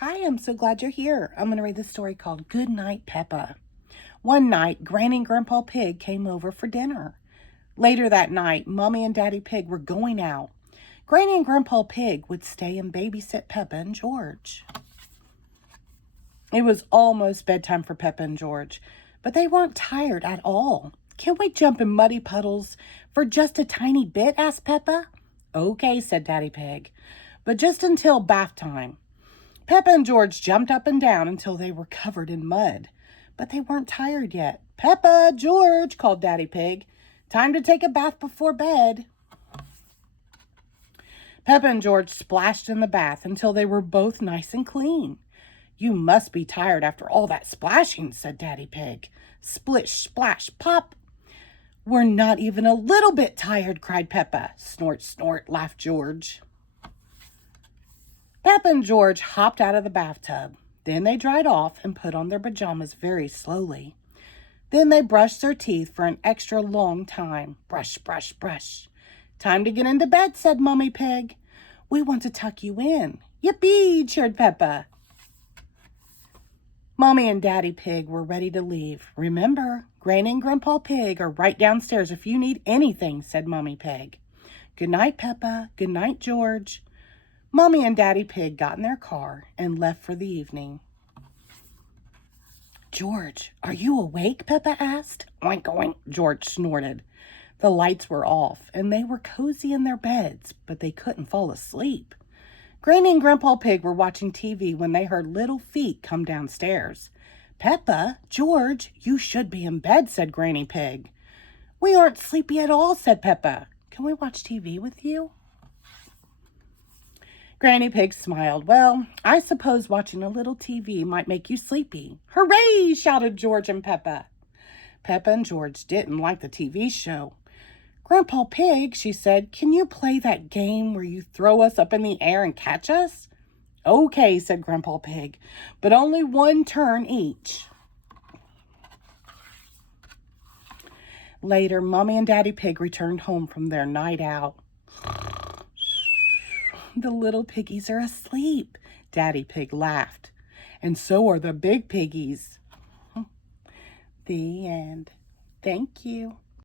Hi, I'm so glad you're here. I'm going to read the story called Good Night, Peppa. One night, Granny and Grandpa Pig came over for dinner. Later that night, Mommy and Daddy Pig were going out. Granny and Grandpa Pig would stay and babysit Peppa and George. It was almost bedtime for Peppa and George, but they weren't tired at all. "Can we jump in muddy puddles for just a tiny bit?" asked Peppa. "Okay," said Daddy Pig, "but just until bath time." Peppa and George jumped up and down until they were covered in mud, but they weren't tired yet. "Peppa, George," called Daddy Pig, "time to take a bath before bed." Peppa and George splashed in the bath until they were both nice and clean. "You must be tired after all that splashing," said Daddy Pig. Splish, splash, pop. "We're not even a little bit tired," cried Peppa. Snort, snort, laughed George. Peppa and George hopped out of the bathtub. Then they dried off and put on their pajamas very slowly. Then they brushed their teeth for an extra long time. Brush, brush, brush. "Time to get into bed," said Mummy Pig. "We want to tuck you in." "Yippee!" cheered Peppa. Mommy and Daddy Pig were ready to leave. "Remember, Granny and Grandpa Pig are right downstairs if you need anything," said Mommy Pig. "Good night, Peppa. Good night, George." Mommy and Daddy Pig got in their car and left for the evening. "George, are you awake?" Peppa asked. "Oink, oink," George snorted. The lights were off, and they were cozy in their beds, but they couldn't fall asleep. Granny and Grandpa Pig were watching TV when they heard little feet come downstairs. "Peppa, George, you should be in bed," said Granny Pig. "We aren't sleepy at all," said Peppa. "Can we watch TV with you?" Granny Pig smiled. "Well, I suppose watching a little TV might make you sleepy." "Hooray!" shouted George and Peppa. Peppa and George didn't like the TV show. "Grandpa Pig," she said, "can you play that game where you throw us up in the air and catch us?" "Okay," said Grandpa Pig, "but only one turn each." Later, Mommy and Daddy Pig returned home from their night out. "The little piggies are asleep," Daddy Pig laughed. "And so are the big piggies." The end. Thank you.